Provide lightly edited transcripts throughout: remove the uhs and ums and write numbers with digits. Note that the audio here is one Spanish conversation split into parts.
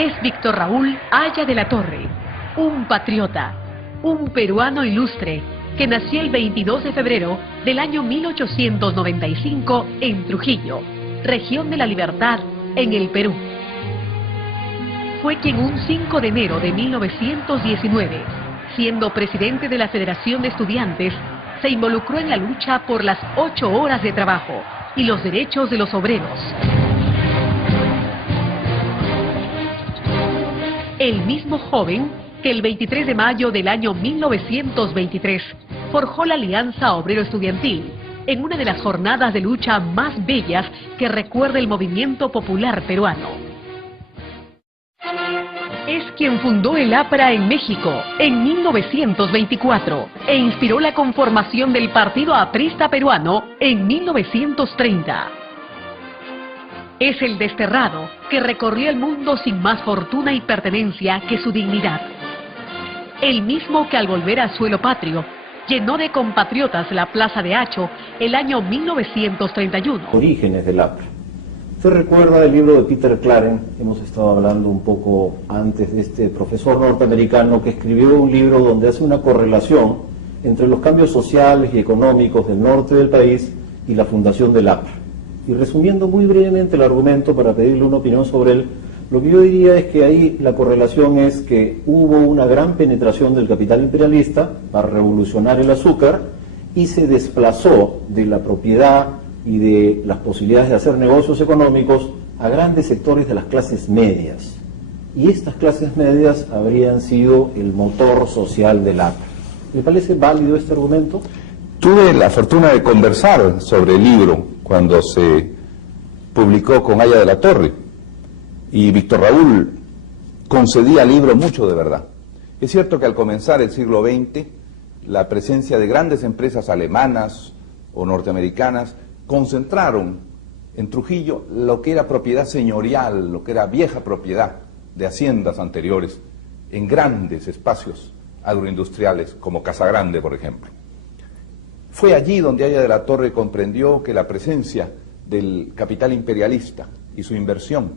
es Víctor Raúl Haya de la Torre, un patriota, un peruano ilustre que nació el 22 de febrero del año 1895 en Trujillo, región de la Libertad, en el Perú. Fue quien un 5 de enero de 1919, siendo presidente de la Federación de Estudiantes, se involucró en la lucha por las 8 horas de trabajo y los derechos de los obreros. El mismo joven que el 23 de mayo del año 1923 forjó la Alianza Obrero Estudiantil en una de las jornadas de lucha más bellas que recuerda el movimiento popular peruano. Es quien fundó el APRA en México en 1924 e inspiró la conformación del Partido Aprista Peruano en 1930. Es el desterrado que recorrió el mundo sin más fortuna y pertenencia que su dignidad. El mismo que al volver al suelo patrio llenó de compatriotas la Plaza de Hacho el año 1931. Orígenes del APRA. Usted recuerda el libro de Peter Claren, hemos estado hablando un poco antes de este profesor norteamericano que escribió un libro donde hace una correlación entre los cambios sociales y económicos del norte del país y la fundación del APRA. Y resumiendo muy brevemente el argumento para pedirle una opinión sobre él, lo que yo diría es que ahí la correlación es que hubo una gran penetración del capital imperialista para revolucionar el azúcar y se desplazó de la propiedad y de las posibilidades de hacer negocios económicos a grandes sectores de las clases medias. Y estas clases medias habrían sido el motor social del APRA. ¿Le parece válido este argumento? Tuve la fortuna de conversar sobre el libro cuando se publicó con Haya de la Torre, y Víctor Raúl concedía al libro mucho de verdad. Es cierto que al comenzar el siglo XX, la presencia de grandes empresas alemanas o norteamericanas concentraron en Trujillo lo que era propiedad señorial, lo que era vieja propiedad de haciendas anteriores, en grandes espacios agroindustriales, como Casagrande, por ejemplo. Fue allí donde Haya de la Torre comprendió que la presencia del capital imperialista y su inversión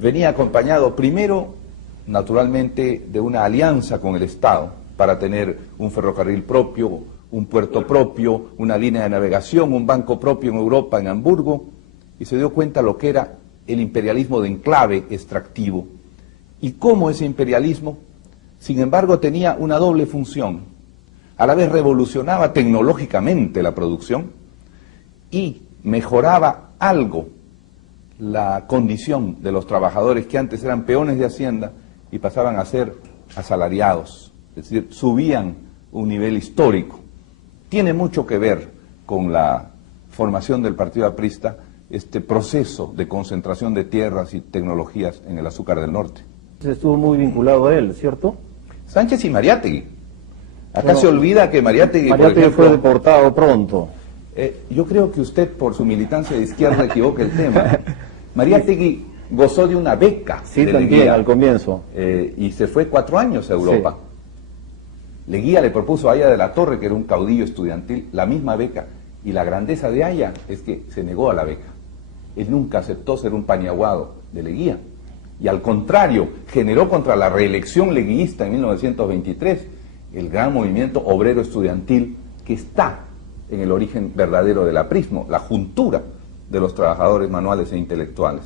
venía acompañado primero, naturalmente, de una alianza con el Estado para tener un ferrocarril propio, un puerto propio, una línea de navegación, un banco propio en Europa, en Hamburgo, y se dio cuenta lo que era el imperialismo de enclave extractivo y cómo ese imperialismo, sin embargo, tenía una doble función. A la vez revolucionaba tecnológicamente la producción y mejoraba algo la condición de los trabajadores que antes eran peones de hacienda y pasaban a ser asalariados, es decir, subían un nivel histórico. Tiene mucho que ver con la formación del Partido Aprista este proceso de concentración de tierras y tecnologías en el azúcar del norte. Estuvo muy vinculado a él, ¿cierto? Sánchez y Mariátegui. Acá se olvida que Mariátegui, por ejemplo, fue deportado pronto. Yo creo que usted, por su militancia de izquierda, equivoca el tema. Mariátegui gozó de una beca. Sí, de también, Leguía, al comienzo. Y se fue 4 años a Europa. Sí. Leguía le propuso a Haya de la Torre, que era un caudillo estudiantil, la misma beca. Y la grandeza de Haya es que se negó a la beca. Él nunca aceptó ser un paniaguado de Leguía. Y al contrario, generó contra la reelección leguista en 1923 el gran movimiento obrero estudiantil que está en el origen verdadero del aprismo, la juntura de los trabajadores manuales e intelectuales.